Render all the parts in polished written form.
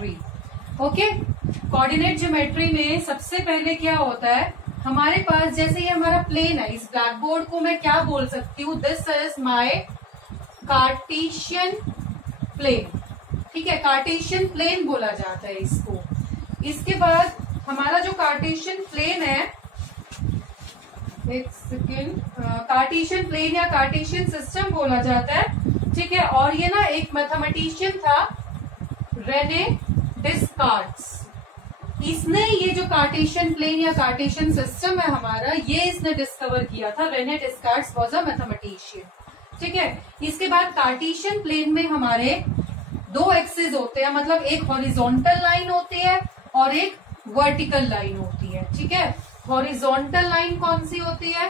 Geometry. Okay, coordinate geometry में सबसे पहले क्या होता है, हमारे पास जैसे ये हमारा प्लेन है, इस ब्लैक बोर्ड को मैं क्या बोल सकती हूँ, this is my Cartesian plane. ठीक है, कार्टेशियन प्लेन बोला जाता है इसको। इसके बाद हमारा जो कार्टेशियन प्लेन है, एक सेकेंड, कार्टेशियन प्लेन या कार्टेशियन सिस्टम बोला जाता है। ठीक है, और ये ना एक मैथमेटिशियन था, रेने डिस्कार्ट्स। इसने ये जो कार्टेशियन प्लेन या कार्टेशियन सिस्टम है हमारा, ये इसने डिस्कवर किया था। Rene Descartes was a mathematician. ठीक है, इसके बाद कार्टेशियन प्लेन में हमारे दो एक्सिस होते हैं, मतलब एक हॉरिजॉन्टल लाइन होती है और एक वर्टिकल लाइन होती है। ठीक है, हॉरिजॉन्टल लाइन कौन सी होती है,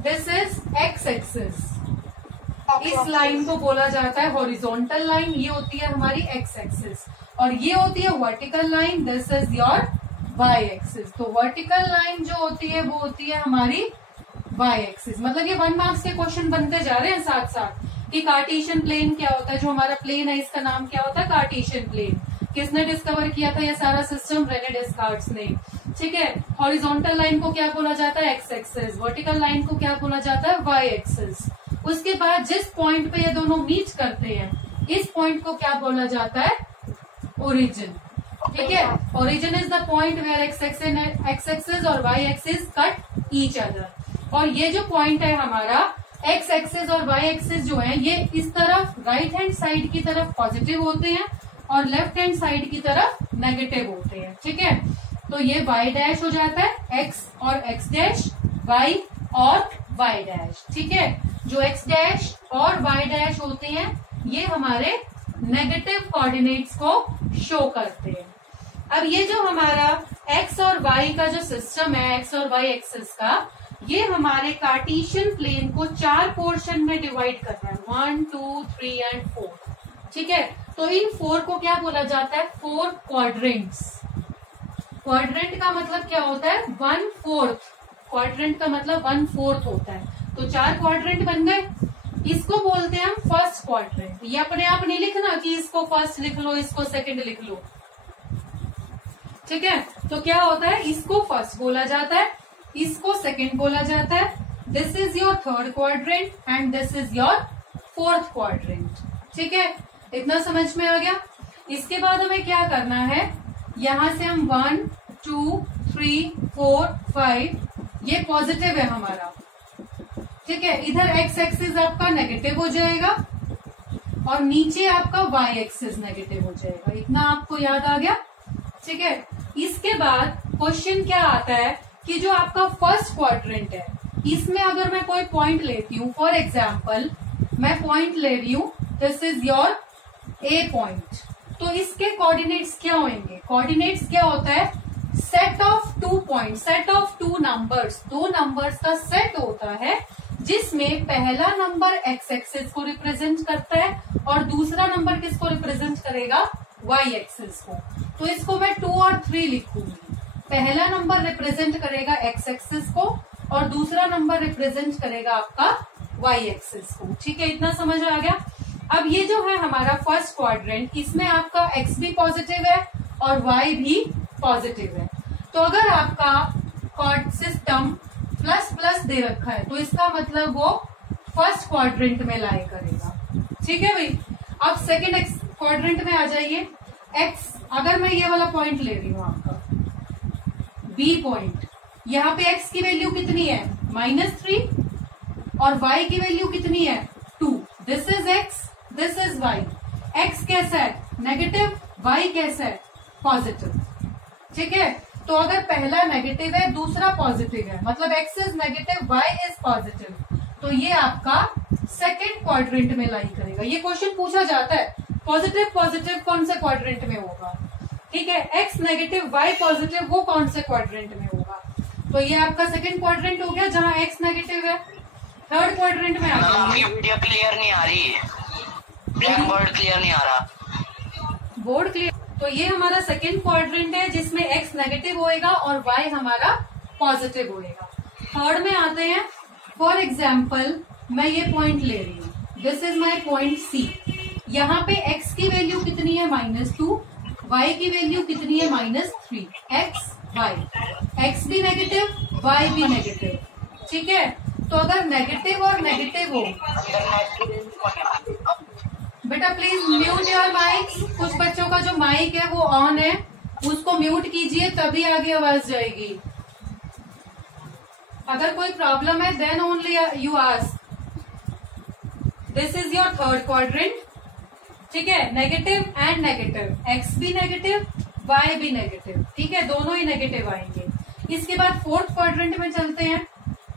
दिस इज एक्स एक्सिस। इस लाइन को बोला जाता है हॉरिजॉन्टल लाइन, ये होती है हमारी एक्स एक्सिस। और ये होती है vertical line, this is your y axis. तो वर्टिकल लाइन जो होती है वो होती है हमारी वाई एक्सिस। मतलब ये 1 मार्क्स के क्वेश्चन बनते जा रहे हैं साथ साथ कि कार्टेशियन प्लेन क्या होता है। जो हमारा प्लेन है इसका नाम क्या होता है, कार्टेशियन प्लेन। किसने डिस्कवर किया था ये सारा सिस्टम, रेने डिस्कार्ट्स ने। ठीक है, हॉरिजॉन्टल लाइन को क्या बोला जाता है, एक्स एक्सिस। वर्टिकल लाइन को क्या बोला जाता है, वाई एक्सिस। उसके बाद जिस पॉइंट पे ये दोनों मीट करते हैं, इस पॉइंट को क्या बोला जाता है, ओरिजिन। ठीक है, origin is the point where x axis और y axis cut each other. और ये जो पॉइंट है हमारा, एक्स एक्सिस और वाई एक्सिस जो है, ये इस तरफ राइट हैंड साइड की तरफ पॉजिटिव होते हैं और लेफ्ट हैंड साइड की तरफ नेगेटिव होते हैं। ठीक है, तो ये वाई डैश हो जाता है, एक्स और एक्स डैश, वाई और वाई डैश। ठीक है, जो एक्स डैश और वाई डैश होते हैं ये हमारे नेगेटिव कोऑर्डिनेट्स को शो करते हैं। अब ये जो हमारा एक्स और वाई का जो सिस्टम है, एक्स और वाई एक्सिस का, ये हमारे कार्टेशियन प्लेन को 4 पोर्शन में डिवाइड कर रहा है, 1, 2, 3 एंड 4। ठीक है, तो इन 4 को क्या बोला जाता है, 4 क्वाड्रेंट्स। क्वाड्रेंट का मतलब क्या होता है, 1/4। क्वाड्रेंट का मतलब 1/4 होता है। तो 4 क्वाड्रेंट बन गए, इसको बोलते हैं हम फर्स्ट क्वाड्रेंट। ये अपने आप नहीं लिखना कि इसको फर्स्ट लिख लो, इसको सेकंड लिख लो। ठीक है, तो क्या होता है, इसको फर्स्ट बोला जाता है, इसको सेकंड बोला जाता है, this is your third quadrant and this is your fourth quadrant. ठीक है, इतना समझ में आ गया। इसके बाद हमें क्या करना है, यहां से हम 1, 2, 3, 4, 5, ये पॉजिटिव है हमारा। ठीक है, इधर एक्स एक्सिस आपका नेगेटिव हो जाएगा और नीचे आपका वाई एक्सिस नेगेटिव हो जाएगा। इतना आपको याद आ गया। ठीक है, इसके बाद क्वेश्चन क्या आता है कि जो आपका फर्स्ट क्वाड्रेंट है, इसमें अगर मैं कोई पॉइंट लेती हूँ, फॉर एग्जाम्पल मैं पॉइंट ले रही हूँ, this is your A point, तो इसके कोऑर्डिनेट्स क्या होंगे, कोऑर्डिनेट्स क्या होता है, set of 2 point, set of 2 numbers, 2 numbers का सेट होता है जिसमें पहला नंबर एक्स एक्सिस को रिप्रेजेंट करता है और दूसरा नंबर किसको रिप्रेजेंट करेगा, वाई एक्सिस को। तो इसको मैं 2 और 3 लिखूंगी। पहला नंबर रिप्रेजेंट करेगा एक्स एक्सिस को और दूसरा नंबर रिप्रेजेंट करेगा आपका वाई एक्सिस को। ठीक है, इतना समझ आ गया। अब ये जो है हमारा फर्स्ट क्वाड्रेंट, इसमें आपका एक्स भी पॉजिटिव है और वाई भी पॉजिटिव है। तो अगर आपका कॉर्ड सिस्टम प्लस प्लस दे रखा है तो इसका मतलब वो फर्स्ट क्वाड्रेंट में लाई करेगा। ठीक है भाई, अब सेकेंड क्वाड्रेंट में आ जाइए। एक्स, अगर मैं ये वाला पॉइंट ले रही हूँ आपका बी पॉइंट, यहाँ पे एक्स की वैल्यू कितनी है, -3 और वाई की वैल्यू कितनी है, 2। This is x, this is y. X कैसा है, नेगेटिव, वाई कैसा है, पॉजिटिव। ठीक है, तो अगर पहला नेगेटिव है दूसरा पॉजिटिव है, मतलब x is negative, y is positive, तो ये आपका सेकेंड क्वाड्रेंट में लाई करेगा। ये क्वेश्चन पूछा जाता है, पॉजिटिव पॉजिटिव कौन से क्वाड्रेंट में होगा। ठीक है, एक्स नेगेटिव, वाई पॉजिटिव, वो कौन से क्वाड्रेंट में होगा। तो ये आपका सेकेंड क्वाड्रेंट हो गया जहां एक्स नेगेटिव है। थर्ड क्वाड्रेंट में आ जाइए। वीडियो क्लियर नहीं आ रही, ब्लैक बोर्ड क्लियर नहीं आ रहा, बोर्ड क्लियर। तो ये हमारा सेकेंड क्वाड्रेंट है जिसमें एक्स नेगेटिव होएगा और वाई हमारा पॉजिटिव होएगा। थर्ड में आते हैं, फॉर एग्जाम्पल मैं ये पॉइंट ले रही हूँ, this is my point C. यहाँ पे x की वैल्यू कितनी है -2, y की वैल्यू कितनी है -3, x y, x भी नेगेटिव y भी नेगेटिव, ठीक है। तो अगर नेगेटिव और नेगेटिव हो, बेटा प्लीज म्यूट योर माइक। कुछ बच्चों का जो माइक है वो ऑन है, उसको म्यूट कीजिए तभी आगे आवाज जाएगी। अगर कोई प्रॉब्लम है then only you ask. This is your third quadrant, ठीक है। नेगेटिव एंड नेगेटिव, एक्स भी नेगेटिव वाई भी नेगेटिव, ठीक है, दोनों ही नेगेटिव आएंगे। इसके बाद फोर्थ क्वाड्रेंट में चलते हैं।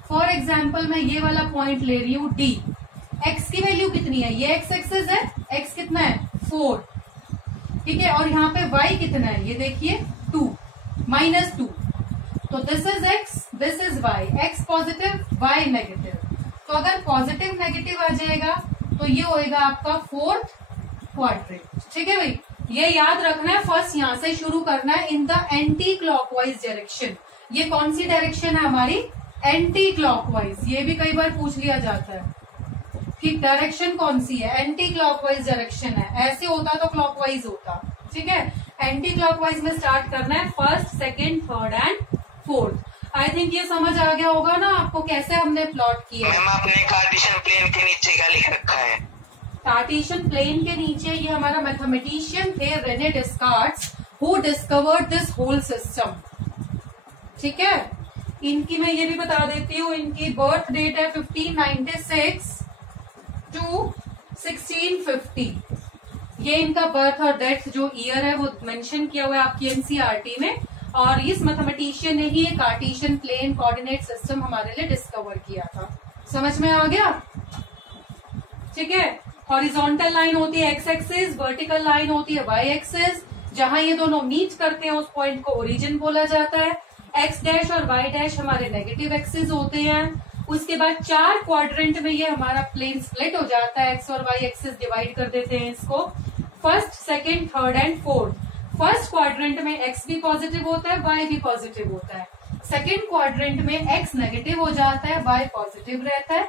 फॉर एग्जाम्पल मैं ये वाला पॉइंट ले रही हूँ डी। एक्स की वैल्यू कितनी है, ये एक्स एक्सिस है, एक्स कितना है 4, ठीक है। और यहाँ पे वाई कितना है, ये देखिए 2, -2। तो this is x, this is y, x positive y negative. तो अगर पॉजिटिव नेगेटिव आ जाएगा तो ये होएगा आपका फोर्थ क्वाड्रेंट, ठीक है भाई। ये याद रखना है, फर्स्ट यहां से शुरू करना है, in the anti clockwise direction. ये कौन सी डायरेक्शन है हमारी, एंटी क्लॉकवाइज। ये भी कई बार पूछ लिया जाता है कि डायरेक्शन कौन सी है, एंटी क्लॉकवाइज डायरेक्शन है। ऐसे होता तो क्लॉकवाइज होता, ठीक है। एंटी क्लॉकवाइज में स्टार्ट करना है, first second third and fourth. I think ये समझ आ गया होगा ना आपको कैसे हमने प्लॉट किया। मैम आपने कार्टेशियन प्लेन के नीचे क्या लिख रखा है, कार्टेशियन प्लेन के नीचे ये हमारा मैथमेटिशियन थे Rene Descartes, who discovered this whole system, ठीक है। इनकी मैं ये भी बता देती हूँ, इनकी बर्थ डेट है 1596 to 1650। ये इनका बर्थ और डेथ जो ईयर है वो मेंशन किया हुआ है आपकी एनसीईआरटी में। और इस मैथमेटिशियन ने ही ये कार्टेशियन प्लेन कोऑर्डिनेट सिस्टम हमारे लिए डिस्कवर किया था। समझ में आ गया, ठीक है। हॉरिजॉन्टल लाइन होती है एक्स एक्सिस, वर्टिकल लाइन होती है वाई एक्सिस। जहां ये दोनों मीट करते हैं उस पॉइंट को ओरिजिन बोला जाता है। एक्स डैश और वाई डैश हमारे नेगेटिव एक्सिस होते हैं। उसके बाद 4 क्वाड्रेंट में ये हमारा प्लेन स्प्लिट हो जाता है, एक्स और वाई एक्सिस डिवाइड कर देते हैं इसको, first second third and fourth. First quadrant में एक्स भी पॉजिटिव होता है, वाई भी पॉजिटिव होता है। सेकेंड क्वाड्रेंट में एक्स नेगेटिव हो जाता है, वाई पॉजिटिव रहता है।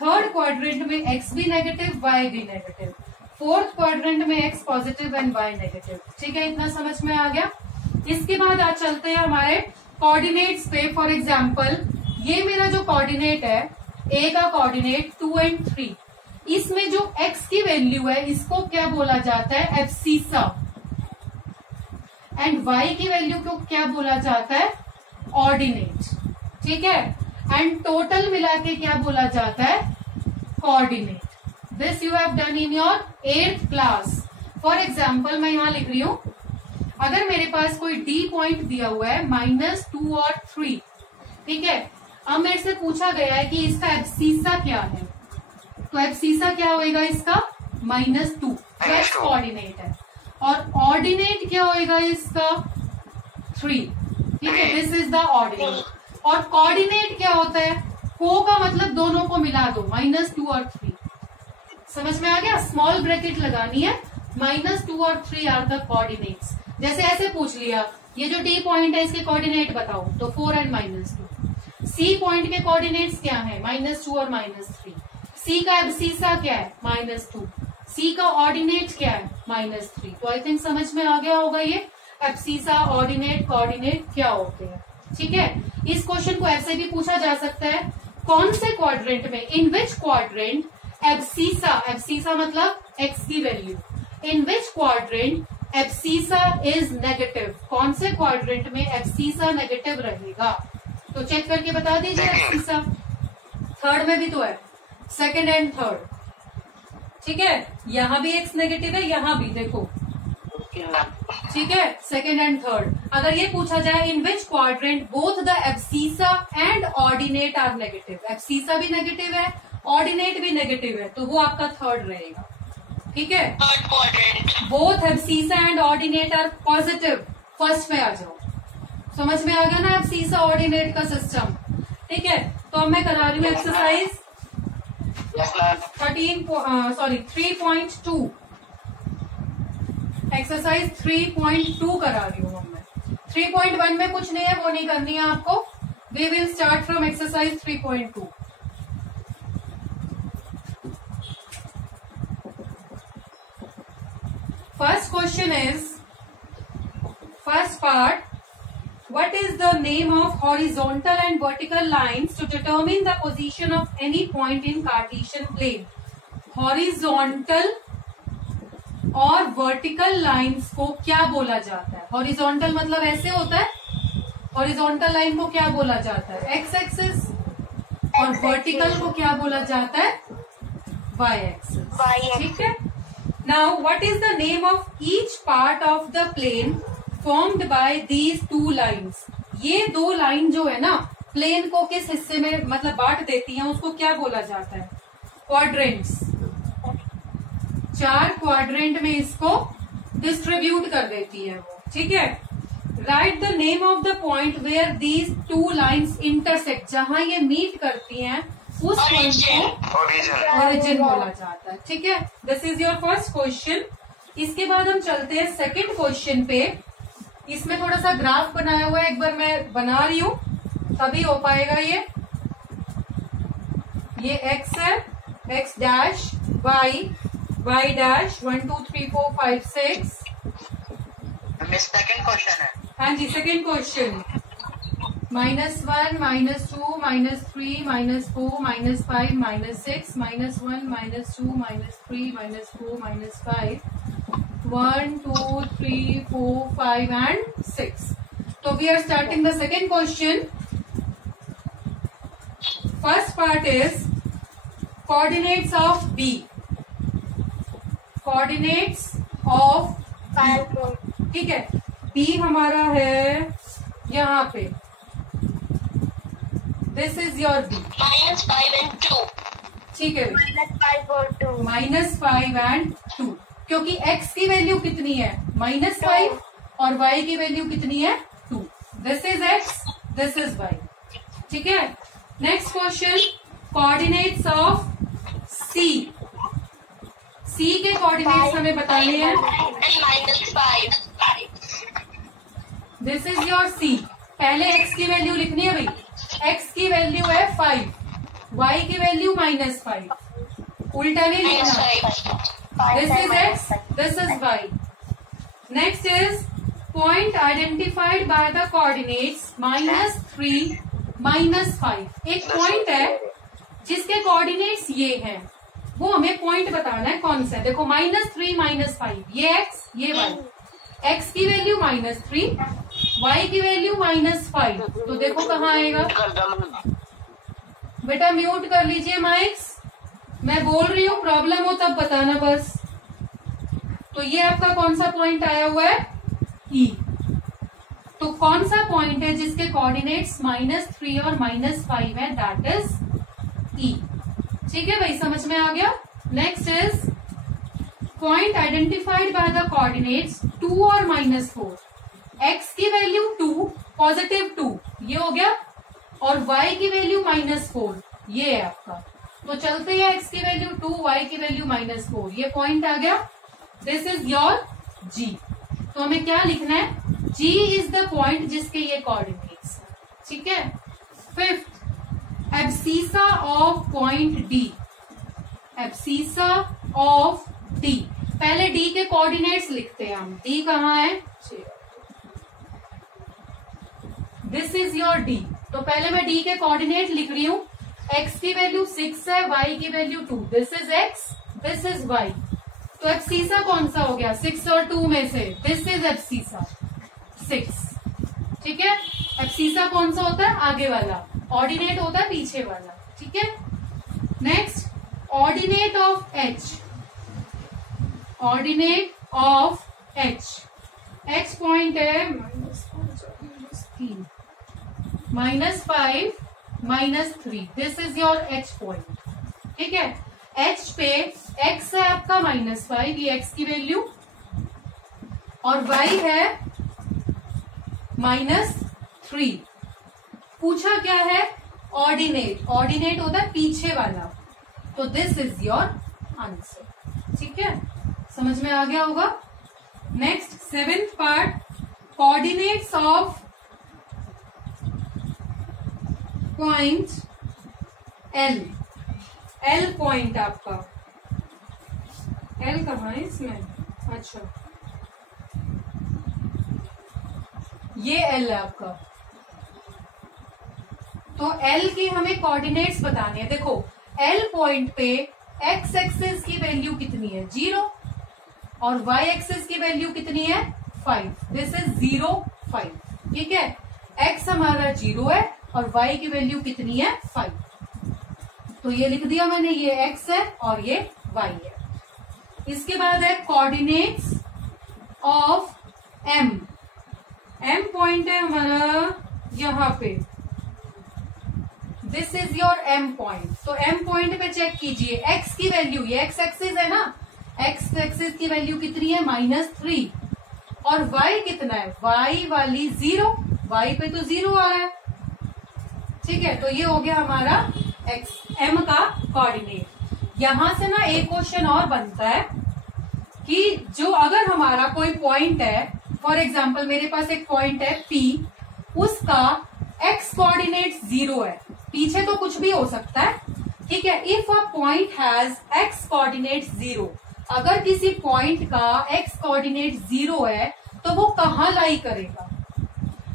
थर्ड क्वाड्रेंट में एक्स भी नेगेटिव, वाई भी नेगेटिव। फोर्थ क्वाड्रेंट में x positive and y negative, ठीक है। इतना समझ में आ गया। इसके बाद आज चलते हैं हमारे कोऑर्डिनेट्स पे। फॉर एग्जाम्पल ये मेरा जो कोऑर्डिनेट है, ए का कोऑर्डिनेट 2 and 3, इसमें जो एक्स की वैल्यू है इसको क्या बोला जाता है, एब्सिसा। एंड वाई की वैल्यू को क्या बोला जाता है, ऑर्डिनेट, ठीक है। एंड टोटल मिला के क्या बोला जाता है, coordinate. This you have done in your 8th class. For example मैं यहां लिख रही हूं, अगर मेरे पास कोई डी पॉइंट दिया हुआ है -2 और 3, ठीक है। अब मेरे से पूछा गया है कि इसका एब्सिसा क्या है, तो एब्सिसा क्या होएगा इसका, -2, एक्स कोऑर्डिनेट है। और ऑर्डिनेट क्या होएगा इसका, 3, ठीक है। This is the ordinate. और कोऑर्डिनेट क्या होता है, को का मतलब दोनों को मिला दो, -2 और 3। समझ में आ गया, स्मॉल ब्रैकेट लगानी है, -2 और 3 आर द कोऑर्डिनेट्स। जैसे ऐसे पूछ लिया, ये जो डी पॉइंट है इसके कोऑर्डिनेट बताओ, तो 4 and -2। सी पॉइंट के कोऑर्डिनेट्स क्या है, -2 और -3। सी का एब्सिसा क्या है, -2। सी का ऑर्डिनेट क्या है, -3। तो आई थिंक समझ में आ गया होगा ये एब्सिसा, ऑर्डिनेट, कोऑर्डिनेट क्या होते हैं, ठीक है। इस क्वेश्चन को ऐसे भी पूछा जा सकता है, कौन से क्वाड्रेंट में, इन विच क्वाड्रेंट एब्सिसा, एब्सिसा मतलब एक्स की value, in which quadrant abscissa is negative, कौन से क्वाड्रेंट में एब्सिसा नेगेटिव रहेगा। तो चेक करके बता दीजिए एब्सिसा। थर्ड में भी तो है, सेकेंड एंड थर्ड, ठीक है। यहां भी एक्स नेगेटिव है, यहां भी देखो, ठीक है, सेकेंड एंड थर्ड। अगर ये पूछा जाए in which quadrant both the abscissa and ordinate are negative, abscissa भी नेगेटिव है, ऑर्डिनेट भी नेगेटिव है, तो वो आपका थर्ड रहेगा, ठीक है। Both abscissa and ordinate are positive, first में आ जाओ। समझ में आ गया ना एब्सिसा ऑर्डिनेट का सिस्टम, ठीक है। तो अब मैं करा रही हूँ एक्सरसाइज 3.2, एक्सरसाइज 3.2 करा रही हूँ मैं। 3.1 में कुछ नहीं है, वो नहीं करनी है आपको। We will start from exercise 3.2। First question is, first part, what is the name of horizontal and vertical lines to determine the position of any point in Cartesian plane? Horizontal और vertical lines को क्या बोला जाता है? Horizontal मतलब ऐसे होता है, horizontal line को क्या बोला जाता है? X axis, और vertical को क्या बोला जाता है? Y axis. ठीक है. Now what is the name of each part of the plane formed by these two lines? ये दो लाइन जो है ना, प्लेन को किस हिस्से में मतलब बांट देती हैं, उसको क्या बोला जाता है? क्वाड्रेंट्स. 4 क्वाड्रेंट में इसको डिस्ट्रीब्यूट कर देती है वो. ठीक है. Write the name of the point where these two lines intersect. जहां ये मीट करती हैं उस पॉइंट को ओरिजिन बोला जाता है. ठीक है. This is your first question. इसके बाद हम चलते हैं सेकंड क्वेश्चन पे. इसमें थोड़ा सा ग्राफ बनाया हुआ है, एक बार मैं बना रही हूं तभी हो पाएगा ये x है, x dash, y dash, 1 2 3 4 5 6. Second question है. हाँ जी, second question. -1 -2 -3 -4 -5 -6 -1 -2 -3 -4 -5 1 2 3 4 5 and 6. So we are starting the second question. First part is coordinates of B. Coordinates of B. ठीक है. B हमारा है यहाँ पे. This is your B. -5 and 2. ठीक है. -5 और 2. -5 and 2. क्योंकि x की वैल्यू कितनी है? -5 और y की वैल्यू कितनी है? 2. This is x, this is y. ठीक है. Next question, coordinates of C. C के कोऑर्डिनेट्स हमें बताने हैं. -5. This is your C. पहले x की वैल्यू लिखनी है भाई. x की वैल्यू है 5, y की वैल्यू -5. उल्टा नहीं लिखना. This is x, this is y. Next is point identified by the coordinates -3, -5. एक पॉइंट है जिसके कोऑर्डिनेट्स ये हैं, वो हमें पॉइंट बताना है कौन सा है. देखो -3 -5, ये x, ये y. x की वैल्यू -3, y की वैल्यू -5. तो देखो कहाँ आएगा. बेटा म्यूट कर लीजिए माइक्स. मैं बोल रही हूँ, प्रॉब्लम हो तब बताना बस. तो ये आपका कौन सा पॉइंट आया हुआ है? E. तो कौन सा पॉइंट है जिसके कोऑर्डिनेट्स -3 और -5 है? That is E. ठीक है भाई, समझ में आ गया. Next is point identified by the coordinates 2 और -4. x की वैल्यू 2, +2, ये हो गया, और y की वैल्यू -4, ये है आपका. तो चलते हैं, x की वैल्यू 2, y की वैल्यू -4, ये पॉइंट आ गया. This is your G. तो हमें क्या लिखना है? G इज द पॉइंट जिसके ये कोऑर्डिनेट्स. ठीक है. Fifth, abscissa of point D. Abscissa of D. पहले D के कोऑर्डिनेट्स लिखते हैं हम. D कहाँ है? This is your D. तो पहले मैं D के कोऑर्डिनेट लिख रही हूं. x की वैल्यू 6 है, y की value 2. This is x, this is y. तो एब्सीसा कौन सा हो गया? 6 और 2 में से. This is abscissa 6. ठीक है. एब्सीसा कौन सा होता है? आगे वाला. ऑर्डिनेट होता है पीछे वाला. ठीक है. Next, ordinate of H. Ordinate of H. H point है -3, -5, -3. This is your H point. ठीक है. H पे x है आपका -5, ये x की वैल्यू, और y है -3. पूछा क्या है? ऑर्डिनेट. ऑर्डिनेट होता है पीछे वाला. तो दिस इज योर आंसर. ठीक है, समझ में आ गया होगा. Next, 7th part, coordinates of point L. L point आपका, L कहाँ है इसमें? अच्छा, ये एल है आपका। तो एल की हमें कोऑर्डिनेट्स बताने हैं। देखो एल पॉइंट पे एक्स एक्सिस की वैल्यू कितनी है 0 और वाई एक्सिस की वैल्यू कितनी है 5। This is 0 5। ठीक है, एक्स हमारा 0 है और वाई की वैल्यू कितनी है 5। तो ये लिख दिया मैंने, ये एक्स है और ये वाई है। इसके बाद है coordinates of M. M point है हमारा यहां पे, this is your M point. तो एम पॉइंट पे चेक कीजिए एक्स की वैल्यू, ये एक्स एक्सिस है ना, एक्स एक्सिस की वैल्यू कितनी है -3 और वाई कितना है, वाई वाली 0, वाई पे तो 0 आ रहा है। ठीक है, तो ये हो गया हमारा एक्स एम का कोऑर्डिनेट। यहां से ना एक क्वेश्चन और बनता है कि जो अगर हमारा कोई पॉइंट है, फॉर एग्जाम्पल मेरे पास एक पॉइंट है P, उसका एक्स कोऑर्डिनेट 0 है, पीछे तो कुछ भी हो सकता है। ठीक है, if a point has x coordinate 0, अगर किसी पॉइंट का एक्स कोऑर्डिनेट 0 है तो वो कहाँ लाई करेगा।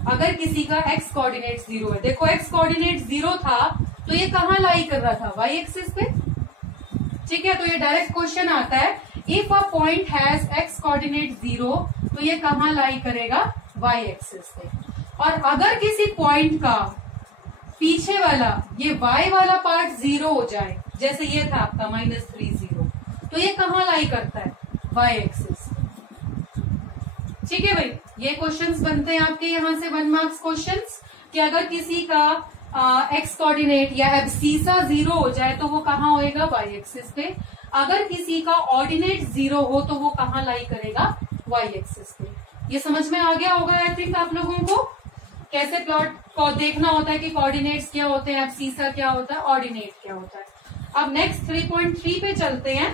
अगर किसी का एक्स कोऑर्डिनेट 0 है, देखो एक्स कोऑर्डिनेट 0 था तो ये कहाँ लाई कर रहा था, वाई एक्सिस पे। ठीक है, तो ये डायरेक्ट क्वेश्चन आता है, if a point has x coordinate 0 तो ये कहाँ लाई करेगा, वाई एक्सिस पे। और अगर किसी पॉइंट का पीछे वाला ये y वाला पार्ट 0 हो जाए, जैसे ये था आपका -3 0, तो ये कहाँ लाई करता है, y एक्सिस। ठीक है भाई, ये क्वेश्चंस बनते हैं आपके यहाँ से 1 मार्क्स क्वेश्चंस कि अगर किसी का एक्स कोऑर्डिनेट या एब्सीसा 0 हो जाए तो वो कहाँ होएगा, y एक्सिस पे। अगर किसी का ऑर्डिनेट 0 हो तो वो कहाँ लाई करेगा, y एक्सिस पे। ये समझ में आ गया होगा आई थिंक आप लोगों को, कैसे प्लॉट को देखना होता है कि कोऑर्डिनेट्स क्या होते हैं, एब्सीसा क्या होता है, ऑर्डिनेट क्या होता है। अब नेक्स्ट 3.3 पे चलते हैं,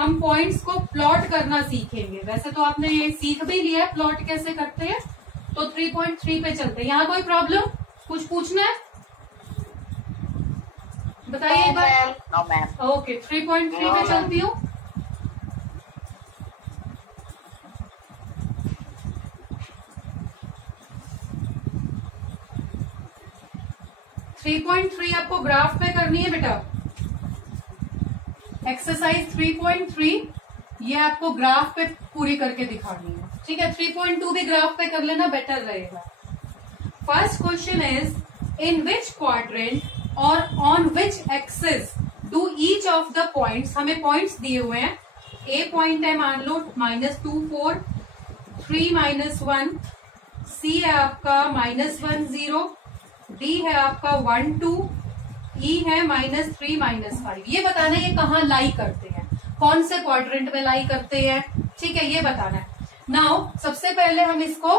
हम पॉइंट्स को प्लॉट करना सीखेंगे। वैसे तो आपने ये सीख भी लिया है प्लॉट कैसे करते हैं, तो 3.3 पे चलते हैं। यहाँ कोई प्रॉब्लम, कुछ पूछना है बताइए एक बार। ओके, 3.3 पे चलती हूँ। थ्री 3.3 आपको ग्राफ पे करनी है बेटा, एक्सरसाइज 3.3 ये आपको ग्राफ पे पूरी करके दिखानी है। ठीक है, 3.2 भी ग्राफ पे कर लेना, बेटर रहेगा। First question is, in which quadrant or on which axis do each of the points, हमें पॉइंट्स दिए हुए हैं। ए पॉइंट है मान लो -2 4, 3 -1, सी है आपका -1 0, डी है आपका 1 2, ई है -3 -5। ये बताना है ये कहाँ लाई करते हैं, कौन से क्वाड्रेंट में लाई करते हैं। ठीक है, ये बताना है। नाउ सबसे पहले हम इसको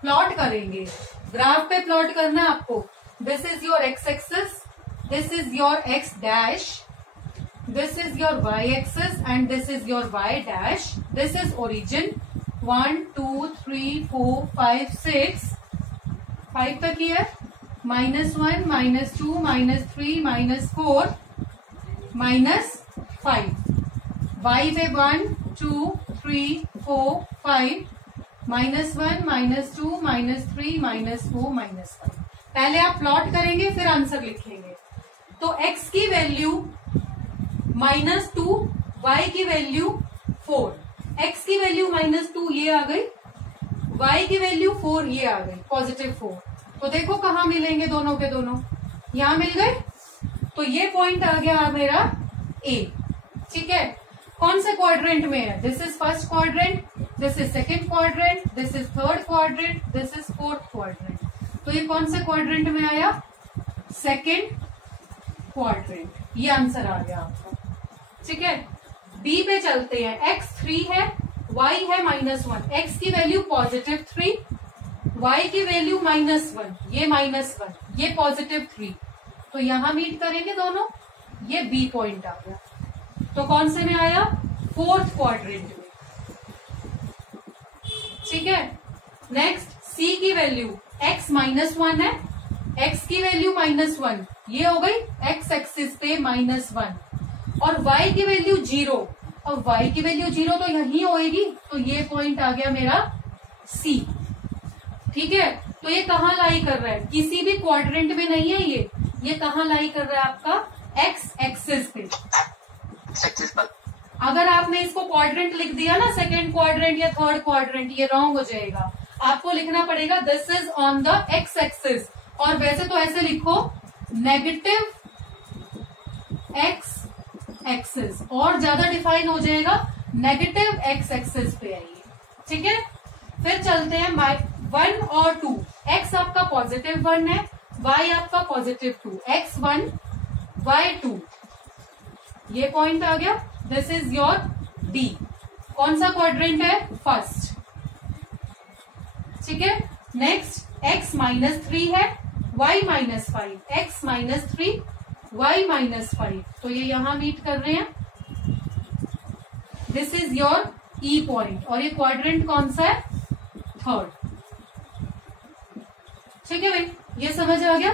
प्लॉट करेंगे, ग्राफ पे प्लॉट करना है आपको। This is your x axis, this is your x dash, this is your y axis and this is your y dash. This is origin 1 2 3 4 5 6, 5 तक ही है, -1 -2 -3 -4 -5। y पे 1 2 3 4 5, -1 -2 -3 -4 -5। पहले आप प्लॉट करेंगे फिर आंसर लिखेंगे। तो x की वैल्यू -2, y की वैल्यू 4, x की वैल्यू -2 ये आ गई, y की वैल्यू 4 ये आ गई, +4। तो देखो कहाँ मिलेंगे दोनों के दोनों, यहां मिल गए। तो ये पॉइंट आ गया मेरा A। ठीक है, कौन से क्वाड्रेंट में है, this is first quadrant, this is second quadrant, this is third quadrant, this is fourth quadrant. तो ये कौन से क्वाड्रेंट में आया, सेकेंड क्वाड्रेंट। ये आंसर आ गया आपका। ठीक है, बी पे चलते हैं। x 3 है, y है -1, x की वैल्यू +3, y की वैल्यू -1, ये -1, ये +3। तो यहां मीट करेंगे दोनों, ये बी पॉइंट आ गया। तो कौन से में आया, फोर्थ क्वाड्रेंट में। ठीक है, नेक्स्ट सी की वैल्यू x -1 है, x की वैल्यू -1, ये हो गई x एक्सिस पे -1, और y की वैल्यू 0, और y की वैल्यू 0 तो यही होएगी। तो ये पॉइंट आ गया मेरा C। ठीक है, तो ये कहाँ लाई कर रहा है, किसी भी क्वाड्रेंट में नहीं है ये कहाँ लाई कर रहा है आपका एक्स एक्सिस पे। एक्सिस पर। अगर आपने इसको क्वाड्रेंट लिख दिया ना, सेकेंड क्वाड्रेंट या थर्ड क्वाड्रेंट, ये रॉन्ग हो जाएगा। आपको लिखना पड़ेगा this is on the x axis, और वैसे तो ऐसे लिखो नेगेटिव एक्स एक्सिस, और ज्यादा डिफाइन हो जाएगा, नेगेटिव एक्स एक्सिस पे आइए। ठीक है, फिर चलते हैं 1 और 2। एक्स आपका पॉजिटिव 1 है, वाई आपका पॉजिटिव 2, x1 y2, ये पॉइंट आ गया। This is your D. कौन सा क्वाड्रेंट है, फर्स्ट। ठीक है, नेक्स्ट x -3 है, y -5, x -3 y -5, तो ये यहां मीट कर रहे हैं। This is your E point, और ये क्वाड्रेंट कौन सा है, थर्ड। ठीक है भाई, ये समझ आ गया।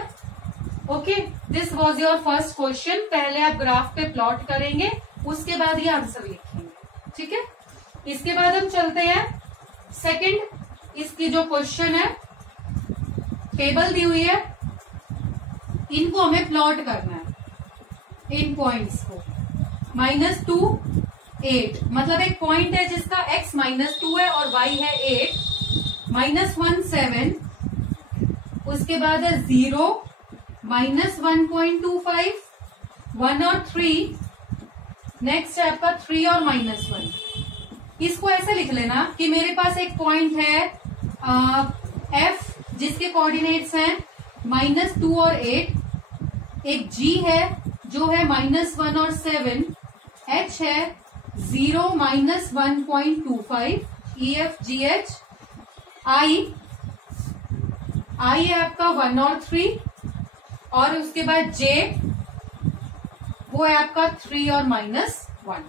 Okay, this was your first question. पहले आप ग्राफ पे प्लॉट करेंगे, उसके बाद ये आंसर लिखेंगे। ठीक है, इसके बाद हम चलते हैं सेकंड। इसकी जो क्वेश्चन है, टेबल दी हुई है, इनको हमें प्लॉट करना है, इन पॉइंट्स को। -2 8, मतलब एक पॉइंट है जिसका x -2 है और y है 8, -1 7, उसके बाद है 0, -1.25, 1 और 3, नेक्स्ट है आपका 3 और -1। इसको ऐसे लिख लेना कि मेरे पास एक पॉइंट है f जिसके कोऑर्डिनेट्स हैं -2 और 8, एक g है जो है -1 और 7, h है 0, -1.25, EFGH, I है आपका 1 और 3, और उसके बाद J वो है आपका 3 और -1।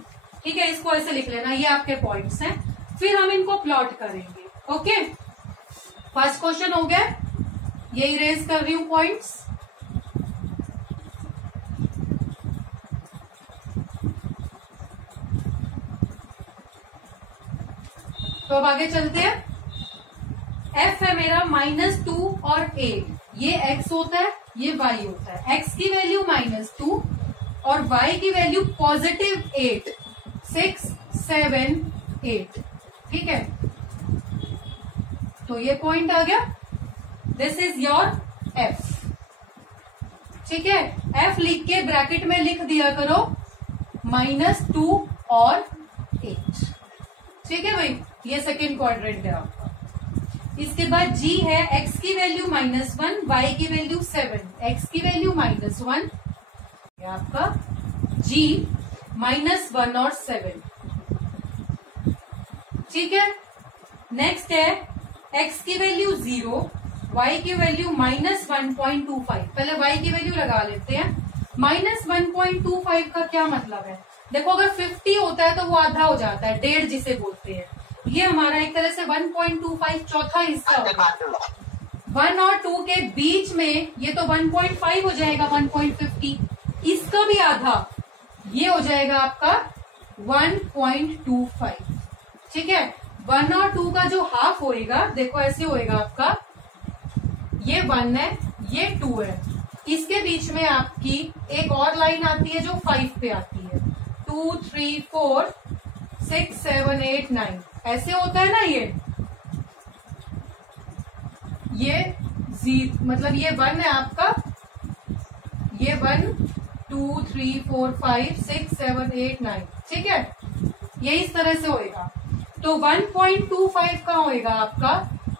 ठीक है, इसको ऐसे लिख लेना, ये आपके पॉइंट्स हैं। फिर हम इनको प्लॉट करेंगे। ओके, फर्स्ट क्वेश्चन हो गया, ये इरेज कर रही हूं पॉइंट्स। तो अब आगे चलते हैं। f है मेरा -2 और 8, ये x होता है, ये y होता है। x की वैल्यू -2 और y की वैल्यू +8, 6 7 8। ठीक है, तो ये पॉइंट आ गया। This is your f। ठीक है, f लिख के ब्रैकेट में लिख दिया करो -2 और 8। ठीक है भाई, ये सेकेंड क्वाड्रेंट है आपका। इसके बाद g है, x की वैल्यू -1, y की वैल्यू 7, x की वैल्यू -1, ये आपका g -1 और 7। ठीक है, नेक्स्ट है x की वैल्यू 0, y की वैल्यू -1.25। पहले y की वैल्यू लगा लेते हैं। -1.25 का क्या मतलब है, देखो अगर 50 होता है तो वो आधा हो जाता है, 1.5 जिसे बोलते हैं। ये हमारा एक तरह से 1.25 चौथा हिस्सा होगा। 1 और 2 के बीच में ये तो 1.5 हो जाएगा, 1.50, इसका भी आधा, ये हो जाएगा आपका 1.25। ठीक है, 1 और 2 का जो हाफ होएगा, देखो ऐसे होएगा आपका, ये 1 है, ये 2 है, इसके बीच में आपकी एक और लाइन आती है जो 5 पे आती है। 2 3 4 6 7 8 9 ऐसे होता है ना। ये मतलब ये 1 है आपका, ये 1 2 3 4 5 6 7 8 9। ठीक है, ये इस तरह से होएगा। तो 1.25 का होएगा आपका,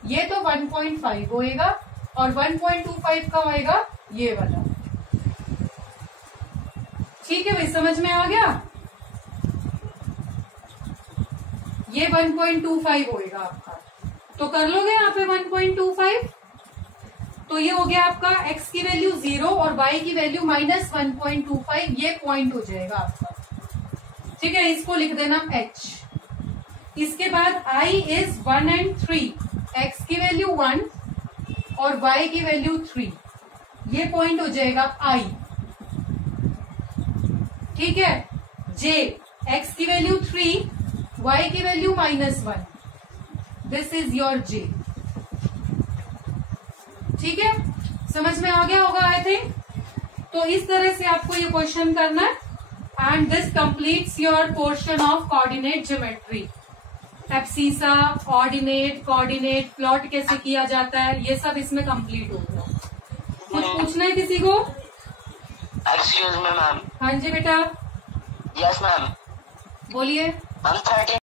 ये तो 1.5 होएगा, और 1.25 का होएगा ये वाला। ठीक है भाई, समझ में आ गया। ये 1.25 होएगा आपका, तो कर लोगे यहाँ पे 1.25। तो ये हो गया आपका x की वैल्यू 0 और y की वैल्यू -1.25, ये पॉइंट हो जाएगा आपका। ठीक है, इसको लिख देना h। इसके बाद i इज 1 and 3, x की वैल्यू 1 और y की वैल्यू 3, ये पॉइंट हो जाएगा i। ठीक है, j, x की वैल्यू 3, y की value -1, this is your j। ठीक है, समझ में आ गया होगा आई थिंक। तो इस तरह से आपको ये क्वेश्चन करना है and this completes your portion of coordinate geometry. Abscissa, ordinate, coordinate, plot कैसे किया जाता है, ये सब इसमें कंप्लीट हो गया। कुछ पूछना है किसी को? Excuse me ma'am. हाँ जी बेटा, यस मैम। बोलिए। मैम 13